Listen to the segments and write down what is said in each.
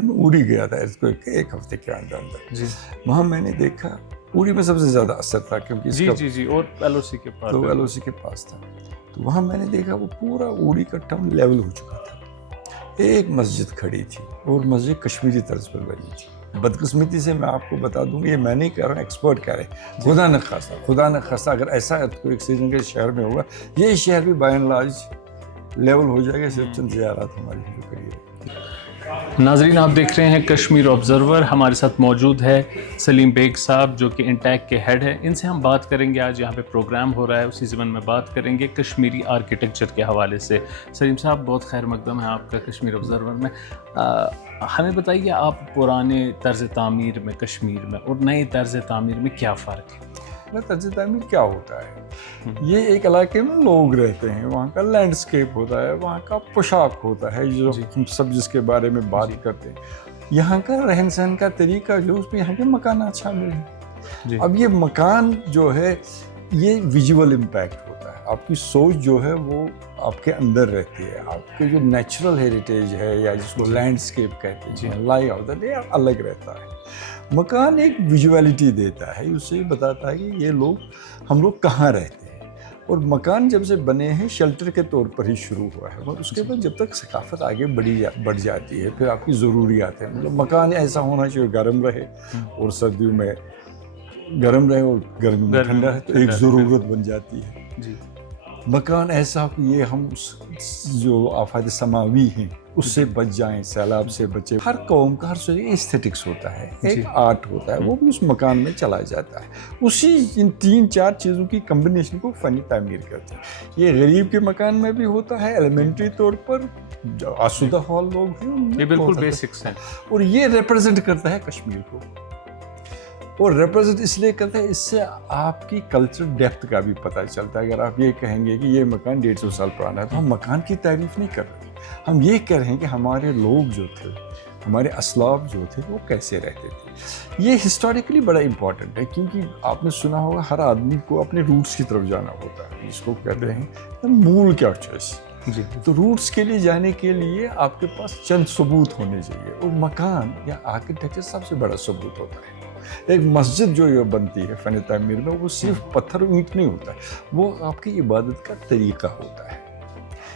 میں اوری گیا تھا اس کو ایک ہفتے کے اندر جی وہاں میں نے دیکھا اوری میں سب سے زیادہ اثر تھا کیونکہ اس کا جی اور ایل او سی کے پاس تو ایل او سی کے پاس تھا. تو وہاں میں نے دیکھا وہ پورا اوری کا ٹاؤن لیول ہو چکا تھا. ایک مسجد کھڑی تھی اور مسجد کشمیری طرز پر بنی تھی. بدقسمتی سے میں آپ کو بتا دوں یہ میں نہیں کہہ رہا ہوں ایکسپرٹ کہہ رہے خدا نہ خواستہ اگر ایسا ایک سری لنکا شہر میں ہوگا یہ شہر بھی بائی اینڈ لارج لیول ہو جائے گا. صرف چند زیارات ہماری جو کری ہے. ناظرین آپ دیکھ رہے ہیں کشمیر آبزرور. ہمارے ساتھ موجود ہے سلیم بیگ صاحب جو کہ انٹیک کے ہیڈ ہیں. ان سے ہم بات کریں گے. آج یہاں پہ پروگرام ہو رہا ہے اسی ضمن میں بات کریں گے کشمیری آرکیٹیکچر کے حوالے سے. سلیم صاحب بہت خیر مقدم ہے آپ کا کشمیر آبزرور میں. ہمیں بتائیے آپ پرانے طرز تعمیر میں کشمیر میں اور نئے طرز تعمیر میں کیا فرق ہے؟ طرز تعمیر کیا ہوتا ہے؟ یہ ایک علاقے میں لوگ رہتے ہیں, وہاں کا لینڈسکیپ ہوتا ہے, وہاں کا پوشاک ہوتا ہے جو ہم سب جس کے بارے میں بات کرتے ہیں. یہاں کا رہن سہن کا طریقہ جو اس میں یہاں کے مکانات شامل ہیں. اب یہ مکان جو ہے یہ ویژول امپیکٹ ہوتا ہے. آپ کی سوچ جو ہے وہ آپ کے اندر رہتی ہے. آپ کے جو نیچرل ہیریٹیج ہے یا جس کو لینڈسکیپ کہتے ہیں لائی ہوتا ہے یہ الگ رہتا ہے. مکان ایک ویژولیٹی دیتا ہے, اسے بتاتا ہے کہ یہ ہم لوگ کہاں رہتے ہیں. اور مکان جب سے بنے ہیں شیلٹر کے طور پر ہی شروع ہوا ہے اور اس کے بعد جب تک ثقافت آگے بڑھ جاتی ہے پھر آپ کی ضروریات ہیں. مطلب مکان ایسا ہونا چاہیے گرم رہے اور سردیوں میں گرم رہے اور گرمی میں ٹھنڈا رہے تو ایک ضرورت بن جاتی ہے. مکان ایسا کہ یہ ہم جو آفات سماوی ہیں اس سے بچ جائیں, سیلاب سے بچے. ہر قوم کا ہر سوچ ایستھیٹکس ہوتا ہے, ایک آرٹ ہوتا ہے, وہ بھی اس مکان میں چلا جاتا ہے. اسی ان 3-4 چیزوں کی کمبینیشن کو فنی تعمیر کرتے ہیں. یہ غریب کے مکان میں بھی ہوتا ہے ایلیمنٹری طور پر, جو آسودہ حال لوگ ہیں یہ بالکل بیسکس ہیں, اور یہ ریپرزینٹ کرتا ہے کشمیر کو. اور ریپرزینٹ اس لیے کرتا ہے اس سے آپ کی کلچر ڈیپتھ کا بھی پتہ چلتا ہے. اگر آپ یہ کہیں گے کہ یہ مکان 150 سال پرانا ہے تو ہم مکان کی تعریف نہیں کر رہے, ہم یہ کہہ رہے ہیں کہ ہمارے لوگ جو تھے, ہمارے اسلاف جو تھے وہ کیسے رہتے تھے. یہ ہسٹوریکلی بڑا امپورٹنٹ ہے کیونکہ آپ نے سنا ہوگا ہر آدمی کو اپنے روٹس کی طرف جانا ہوتا ہے, جس کو کہتے ہیں مول کیا چیز. تو روٹس کے لیے جانے کے لیے آپ کے پاس چند ثبوت ہونے چاہیے, اور مکان یا آرکیٹیکچر سب سے بڑا ثبوت ہوتا ہے. ایک مسجد جو یہ بنتی ہے فن تعمیر میں وہ صرف پتھر اینٹ نہیں ہوتا ہے, وہ آپ کی عبادت کا طریقہ ہوتا ہے.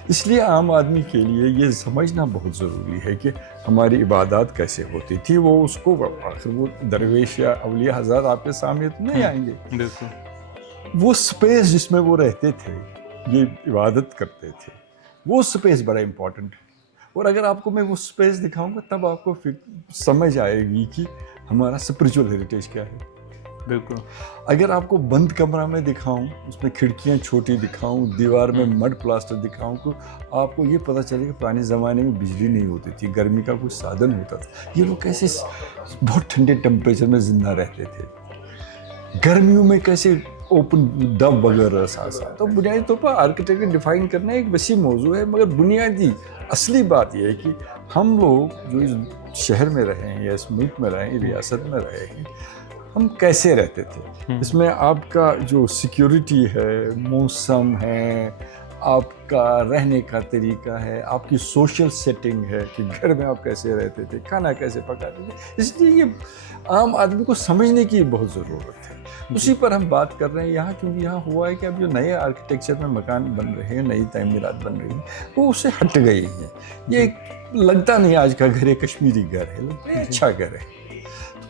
اس لیے عام آدمی کے لیے یہ سمجھنا بہت ضروری ہے کہ ہماری عبادات کیسے ہوتی تھی. وہ اس کو آخر وہ درویش یا اولیاء حضرات آپ کے سامنے تو نہیں آئیں گے. وہ سپیس جس میں وہ رہتے تھے, یہ عبادت کرتے تھے, وہ سپیس بڑا امپورٹنٹ ہے. اور اگر آپ کو میں وہ سپیس دکھاؤں گا تب آپ کو سمجھ آئے گی کہ ہمارا اسپریچول ہیریٹیج کیا ہے. بالکل. اگر آپ کو بند کمرہ میں دکھاؤں, اس میں کھڑکیاں چھوٹی دکھاؤں, دیوار میں مڈ پلاسٹر دکھاؤں, تو آپ کو یہ پتہ چلے کہ پرانے زمانے میں بجلی نہیں ہوتی تھی, گرمی کا کوئی سادھن ہوتا تھا. یہ لوگ کیسے بہت ٹھنڈے ٹیمپریچر میں زندہ رہتے تھے, گرمیوں میں کیسے اوپن ڈب وغیرہ ساتھ. تو بنیادی طور پر آرکیٹیکچر ڈیفائن کرنا ایک وسیع موضوع ہے, مگر بنیادی اصلی بات یہ ہے کہ ہم لوگ جو اس شہر میں رہے ہیں یا اس ملک میں رہے ہیں, ریاست میں رہے ہیں, ہم کیسے رہتے تھے. اس میں آپ کا جو سیکیورٹی ہے, موسم ہے, آپ کا رہنے کا طریقہ ہے, آپ کی سوشل سیٹنگ ہے کہ گھر میں آپ کیسے رہتے تھے, کھانا کیسے پکاتے تھے. اس لیے یہ عام آدمی کو سمجھنے کی بہت ضرورت ہے. اسی پر ہم بات کر رہے ہیں یہاں, کیونکہ یہاں ہوا ہے کہ اب جو نئے آرکیٹیکچر میں مکان بن رہے ہیں, نئی تعمیرات بن رہی ہیں, وہ اس سے ہٹ گئی ہیں. یہ لگتا نہیں آج کا گھر ایک کشمیری گھر ہے, لگتا ہے اچھا گھر ہے.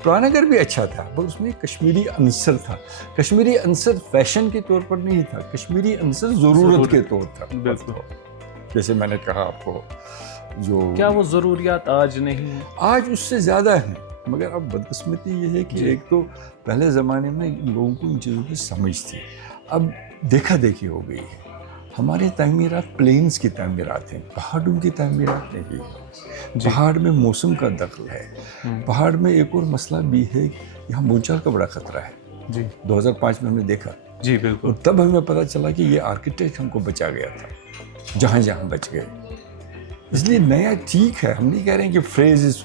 پرانا گھر بھی اچھا تھا پر اس میں کشمیری عنصر تھا. کشمیری عنصر فیشن کے طور پر نہیں تھا, کشمیری عنصر ضرورت کے طور تھا. جیسے میں نے کہا آپ کو, جو کیا وہ ضروریات آج نہیں ہیں؟ آج اس سے زیادہ ہیں, مگر اب بدقسمتی یہ ہے کہ ایک تو پہلے زمانے میں لوگوں کو ان چیزوں کی سمجھ تھی, اب دیکھا دیکھی ہو گئی ہے. ہماری تعمیرات پلینز کی تعمیرات ہیں, پہاڑوں کی تعمیرات نہیں ہے. پہاڑ میں موسم کا دخل ہے. پہاڑ میں ایک اور مسئلہ بھی ہے, یہاں بھونچال کا بڑا خطرہ ہے. 2005 میں ہم نے دیکھا, جی بالکل, تب ہمیں پتہ چلا کہ یہ آرکیٹیکٹ ہم کو بچا گیا تھا جہاں جہاں بچ گئے. اس لیے نیا ٹھیک ہے, ہم نہیں کہہ رہے ہیں کہ فریز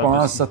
5-7